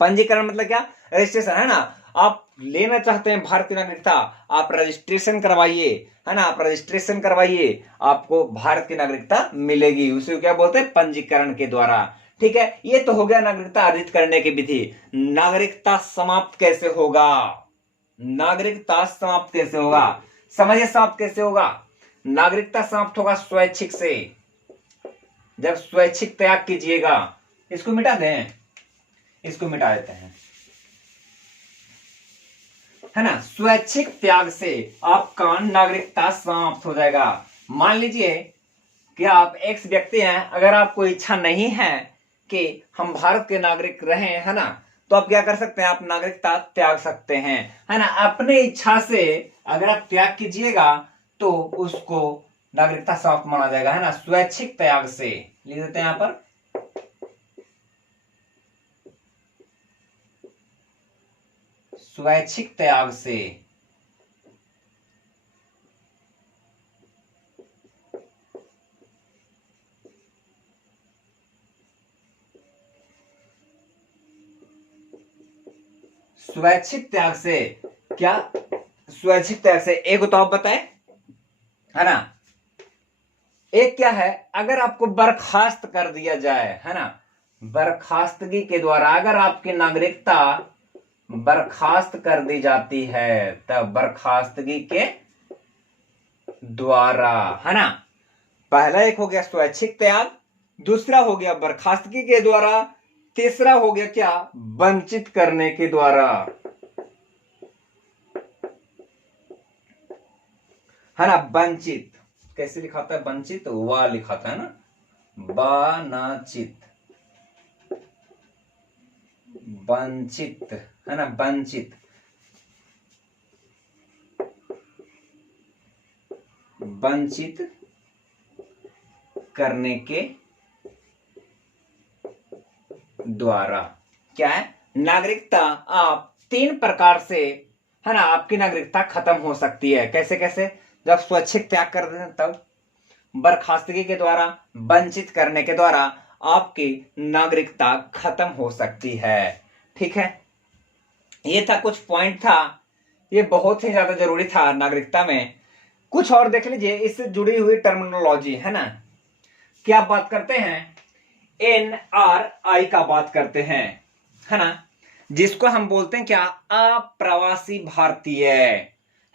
पंजीकरण मतलब क्या, रजिस्ट्रेशन, है ना। आप लेना चाहते हैं भारत की नागरिकता, आप रजिस्ट्रेशन करवाइए, है ना, आप रजिस्ट्रेशन करवाइए, आपको भारत की नागरिकता मिलेगी। उसे क्या बोलते हैं, पंजीकरण के द्वारा। ठीक है, ये तो हो गया नागरिकता अर्जित करने की विधि। नागरिकता समाप्त कैसे होगा, नागरिकता समाप्त कैसे होगा, समझिए समाप्त कैसे होगा। नागरिकता समाप्त होगा स्वैच्छिक से, जब स्वैच्छिक त्याग कीजिएगा। इसको मिटा दें, इसको मिटा देते हैं, है ना। स्वैच्छिक त्याग से आपका नागरिकता समाप्त हो जाएगा। मान लीजिए कि आप एक व्यक्ति हैं, अगर आपको इच्छा नहीं है कि हम भारत के नागरिक रहें, है ना, तो आप क्या कर सकते हैं, आप नागरिकता त्याग सकते हैं, है ना। अपने इच्छा से अगर आप त्याग कीजिएगा तो उसको नागरिकता समाप्त माना जाएगा, है ना। स्वैच्छिक त्याग से लिख देते हैं यहां पर, स्वैच्छिक त्याग से। स्वैच्छिक त्याग से क्या, स्वैच्छिक त्याग से एक तो आप बताएं, है ना। एक क्या है, अगर आपको बर्खास्त कर दिया जाए, है ना, बर्खास्तगी के द्वारा अगर आपकी नागरिकता बर्खास्त कर दी जाती है, तब बर्खास्तगी के द्वारा, है ना। पहला एक हो गया स्वैच्छिक त्याग, दूसरा हो गया बर्खास्तगी के द्वारा, तीसरा हो गया क्या, वंचित करने के द्वारा, है ना। वंचित कैसे लिखाता है, वंचित वा लिखाता है ना, बानाचित, वंचित, है ना, वंचित, वंचित करने के द्वारा। क्या है, नागरिकता आप 3 प्रकार से, है ना, आपकी नागरिकता खत्म हो सकती है। कैसे कैसे, जब स्वैच्छिक त्याग कर देते हैं तब, बर्खास्तगी के द्वारा, वंचित करने के द्वारा आपकी नागरिकता खत्म हो सकती है। ठीक है, ये था कुछ पॉइंट था, ये बहुत ही ज्यादा जरूरी था नागरिकता में। कुछ और देख लीजिए इससे जुड़ी हुई टर्मिनोलॉजी, है ना। क्या बात करते हैं, NRI का बात करते हैं, है ना, जिसको हम बोलते हैं क्या, अप्रवासी भारतीय,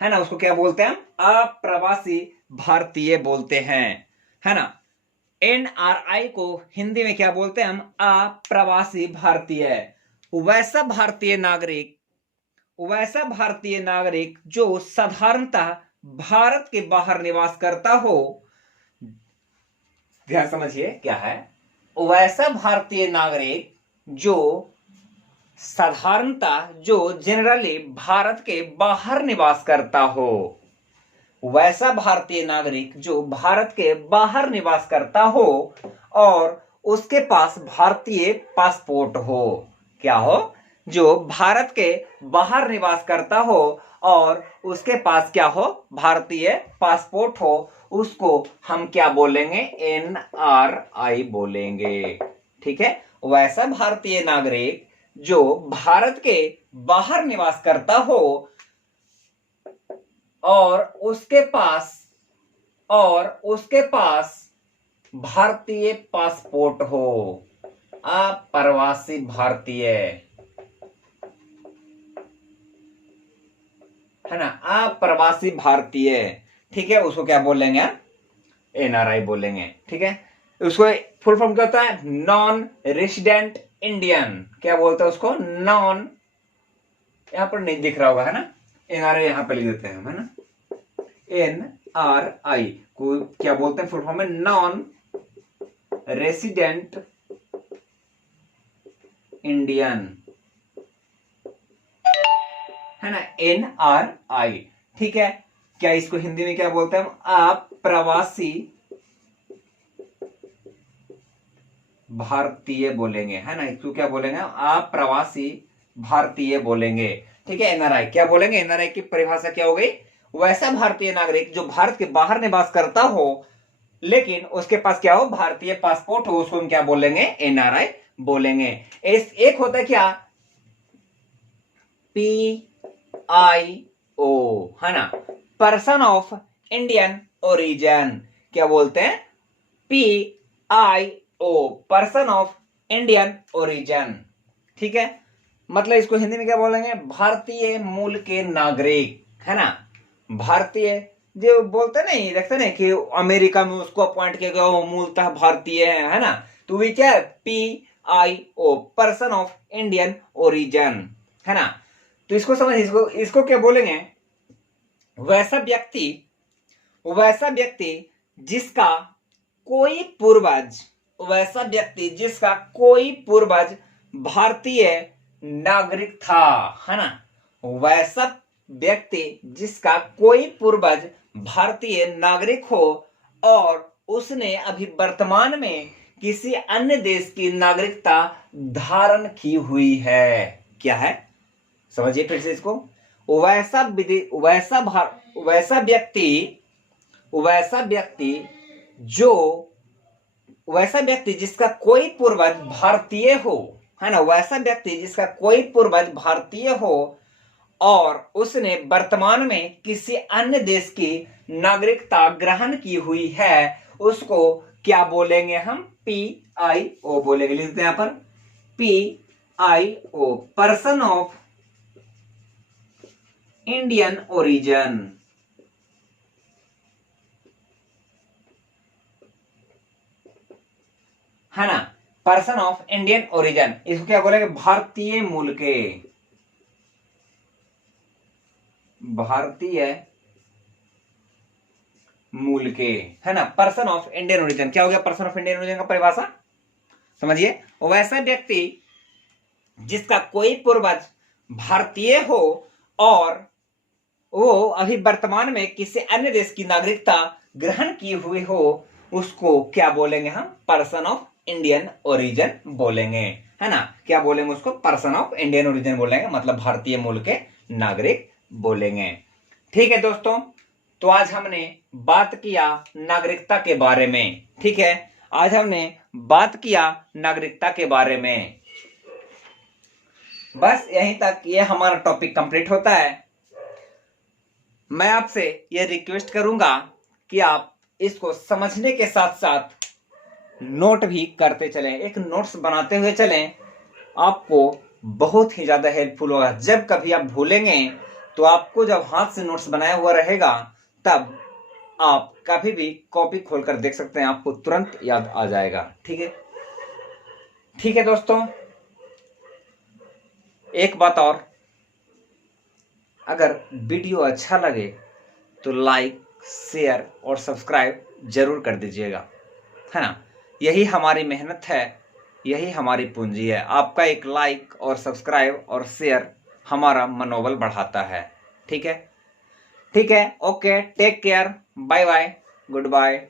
है ना। उसको क्या बोलते हैं हम, अप्रवासी भारतीय बोलते हैं, है ना। NRI को हिंदी में क्या बोलते हैं हम, अप्रवासी भारतीय। वैसा भारतीय नागरिक, वैसा भारतीय नागरिक जो साधारणतः भारत के बाहर निवास करता हो, ध्यान समझिए क्या है, वैसा भारतीय नागरिक जो साधारणतः, जो जनरली भारत के बाहर निवास करता हो, वैसा भारतीय नागरिक जो भारत के बाहर निवास करता हो और उसके पास भारतीय पासपोर्ट हो। क्या हो, जो भारत के बाहर निवास करता हो और उसके पास क्या हो, भारतीय पासपोर्ट हो, उसको हम क्या बोलेंगे, NRI बोलेंगे। ठीक है, वैसा भारतीय नागरिक जो भारत के बाहर निवास करता हो और उसके पास भारतीय पासपोर्ट हो, अप्रवासी भारतीय, है ना, अप्रवासी भारतीय। ठीक है, उसको क्या बोलेंगे, NRI बोलेंगे। ठीक है, उसको फुल फॉर्म क्या होता है, नॉन रेसिडेंट इंडियन, क्या बोलते हैं उसको, नॉन, यहां पर नहीं दिख रहा होगा, है ना, NRI यहां पे लिख देते हैं, है ना। NRI को क्या बोलते हैं फुल फॉर्म में, नॉन रेसिडेंट इंडियन, है ना, NRI। ठीक है, क्या इसको हिंदी में क्या बोलते हैं हम, अप्रवासी भारतीय बोलेंगे, है ना। इसको क्या बोलेंगे, अप्रवासी भारतीय बोलेंगे। ठीक है, NRI क्या बोलेंगे, NRI की परिभाषा क्या हो गई, वैसा भारतीय नागरिक जो भारत के बाहर निवास करता हो लेकिन उसके पास क्या हो, भारतीय पासपोर्ट हो, उसको हम क्या बोलेंगे, NRI बोलेंगे। एक होता है क्या, है ना, पर्सन ऑफ इंडियन ओरिजिन, क्या बोलते हैं, PIO, person of Indian origin. ठीक है, मतलब इसको हिंदी में क्या बोलेंगे, भारतीय मूल के नागरिक, है ना। भारतीय जो बोलते नहीं, देखते नहीं कि अमेरिका में उसको अपॉइंट किया गया, वो मूलतः भारतीय है ना, तो वे क्या है, PIO, person of Indian origin, है ना। तो इसको समझ, इसको क्या बोलेंगे, वैसा व्यक्ति जिसका कोई पूर्वज, वैसा व्यक्ति जिसका कोई पूर्वज भारतीय नागरिक था, है ना, वैसा व्यक्ति जिसका कोई पूर्वज भारतीय नागरिक हो और उसने अभी वर्तमान में किसी अन्य देश की नागरिकता धारण की हुई है। क्या है, समझिए फिर से इसको, वैसा व्यक्ति जिसका कोई पूर्वज भारतीय हो, है ना, वैसा व्यक्ति जिसका कोई पूर्वज भारतीय हो और उसने वर्तमान में किसी अन्य देश की नागरिकता ग्रहण की हुई है, उसको क्या बोलेंगे हम, PIO बोलेंगे। लिखते हैं यहां पर PIO, person of Indian origin, है ना, पर्सन ऑफ इंडियन ओरिजिन, इसको क्या बोलेंगे, भारतीय मूल के, भारतीय मूल के, है ना, पर्सन ऑफ इंडियन ओरिजिन। क्या हो गया पर्सन ऑफ इंडियन ओरिजिन का परिभाषा, समझिए, वैसा व्यक्ति जिसका कोई पूर्वज भारतीय हो और वो अभी वर्तमान में किसी अन्य देश की नागरिकता ग्रहण की हुई हो, उसको क्या बोलेंगे हम, पर्सन ऑफ इंडियन ओरिजिन बोलेंगे, है ना। क्या बोलेंगे उसको, पर्सन ऑफ इंडियन ओरिजिन बोलेंगे, मतलब भारतीय मूल के नागरिक बोलेंगे। ठीक है दोस्तों, तो आज हमने बात किया नागरिकता के बारे में। ठीक है, आज हमने बात किया नागरिकता के बारे में। बस यहीं तक ये हमारा टॉपिक कंप्लीट होता है। मैं आपसे यह रिक्वेस्ट करूंगा कि आप इसको समझने के साथ साथ नोट भी करते चलें, एक नोट्स बनाते हुए चलें, आपको बहुत ही ज्यादा हेल्पफुल होगा। जब कभी आप भूलेंगे तो आपको जब हाथ से नोट्स बनाया हुआ रहेगा तब आप कभी भी कॉपी खोलकर देख सकते हैं, आपको तुरंत याद आ जाएगा। ठीक है दोस्तों, एक बात और, अगर वीडियो अच्छा लगे तो लाइक, शेयर और सब्सक्राइब जरूर कर दीजिएगा, है ना। यही हमारी मेहनत है, यही हमारी पूंजी है। आपका एक लाइक और सब्सक्राइब और शेयर हमारा मनोबल बढ़ाता है। ठीक है, okay, take care, bye bye, good bye.